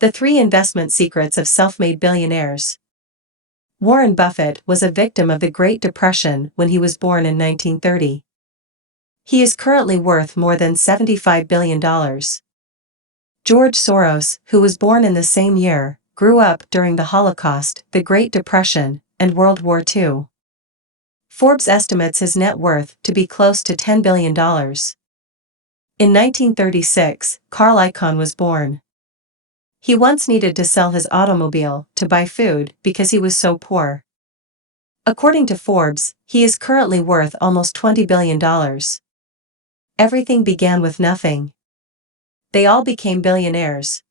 The 3 investment secrets of self-made billionaires. Warren Buffett was a victim of the Great Depression when he was born in 1930. He is currently worth more than $75 billion. George Soros, who was born in the same year, grew up during the Holocaust, the Great Depression, and World War II. Forbes estimates his net worth to be close to $10 billion. In 1936, Carl Icahn was born. He once needed to sell his automobile to buy food because he was so poor. According to Forbes, he is currently worth almost $20 billion. Everything began with nothing. They all became billionaires.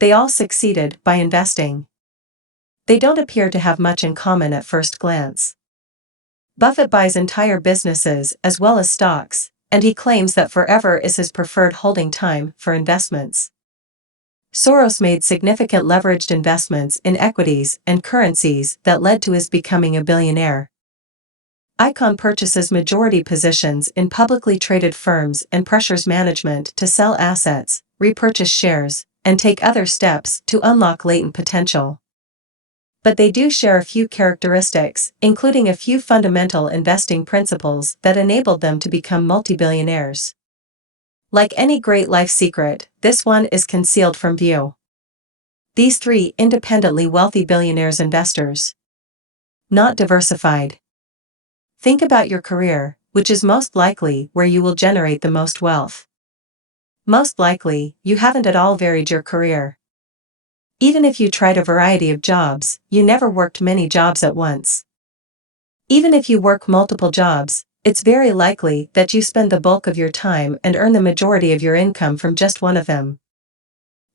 They all succeeded by investing. They don't appear to have much in common at first glance. Buffett buys entire businesses as well as stocks, and he claims that forever is his preferred holding time for investments. Soros made significant leveraged investments in equities and currencies that led to his becoming a billionaire. Icahn purchases majority positions in publicly traded firms and pressures management to sell assets, repurchase shares, and take other steps to unlock latent potential. But they do share a few characteristics, including a few fundamental investing principles that enabled them to become multi-billionaires. Like any great life secret, this one is concealed from view. These 3 independently wealthy billionaires investors. Not diversified. Think about your career, which is most likely where you will generate the most wealth. Most likely, you haven't at all varied your career. Even if you tried a variety of jobs, you never worked many jobs at once. Even if you work multiple jobs, it's very likely that you spend the bulk of your time and earn the majority of your income from just one of them.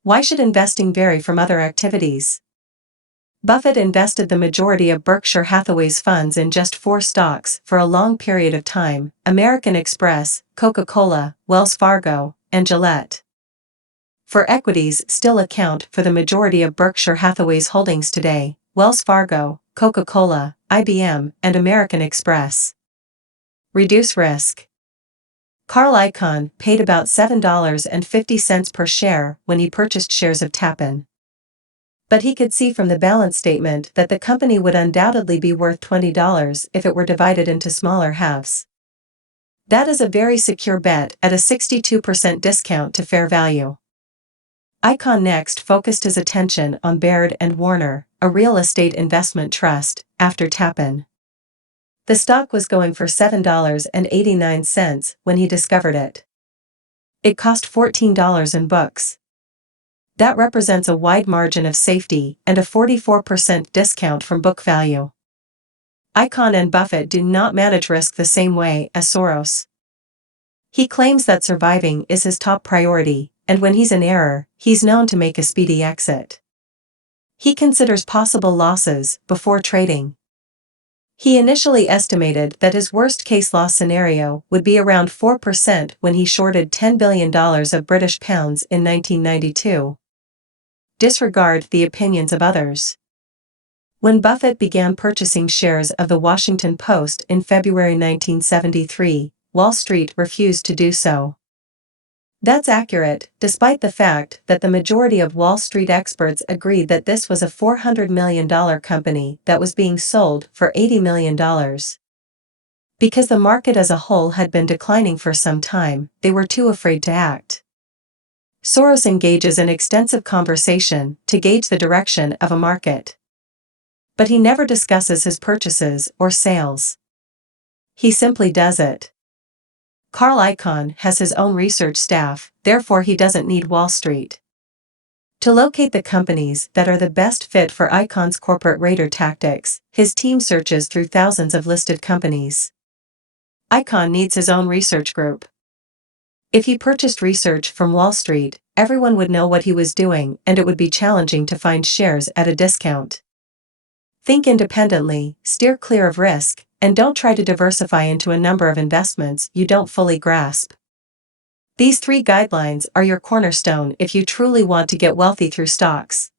Why should investing vary from other activities? Buffett invested the majority of Berkshire Hathaway's funds in just 4 stocks for a long period of time: American Express, Coca-Cola, Wells Fargo, and Gillette. For equities still account for the majority of Berkshire Hathaway's holdings today: Wells Fargo, Coca-Cola, IBM, and American Express. Reduce risk. Carl Icahn paid about $7.50 per share when he purchased shares of Tappan. But he could see from the balance statement that the company would undoubtedly be worth $20 if it were divided into smaller halves. That is a very secure bet at a 62% discount to fair value. Icahn next focused his attention on Baird & Warner, a real estate investment trust, after Tappan. The stock was going for $7.89 when he discovered it. It cost $14 in books. That represents a wide margin of safety and a 44% discount from book value. Icahn and Buffett do not manage risk the same way as Soros. He claims that surviving is his top priority, and when he's in error, he's known to make a speedy exit. He considers possible losses before trading. He initially estimated that his worst-case loss scenario would be around 4% when he shorted $10 billion of British pounds in 1992. Disregard the opinions of others. When Buffett began purchasing shares of the Washington Post in February 1973, Wall Street refused to do so. That's accurate, despite the fact that the majority of Wall Street experts agreed that this was a $400 million company that was being sold for $80 million. Because the market as a whole had been declining for some time, they were too afraid to act. Soros engages in extensive conversation to gauge the direction of a market. But he never discusses his purchases or sales. He simply does it. Carl Icahn has his own research staff, therefore he doesn't need Wall Street. To locate the companies that are the best fit for Icahn's corporate raider tactics, his team searches through thousands of listed companies. Icahn needs his own research group. If he purchased research from Wall Street, everyone would know what he was doing and it would be challenging to find shares at a discount. Think independently, steer clear of risk, and don't try to diversify into a number of investments you don't fully grasp. These 3 guidelines are your cornerstone if you truly want to get wealthy through stocks.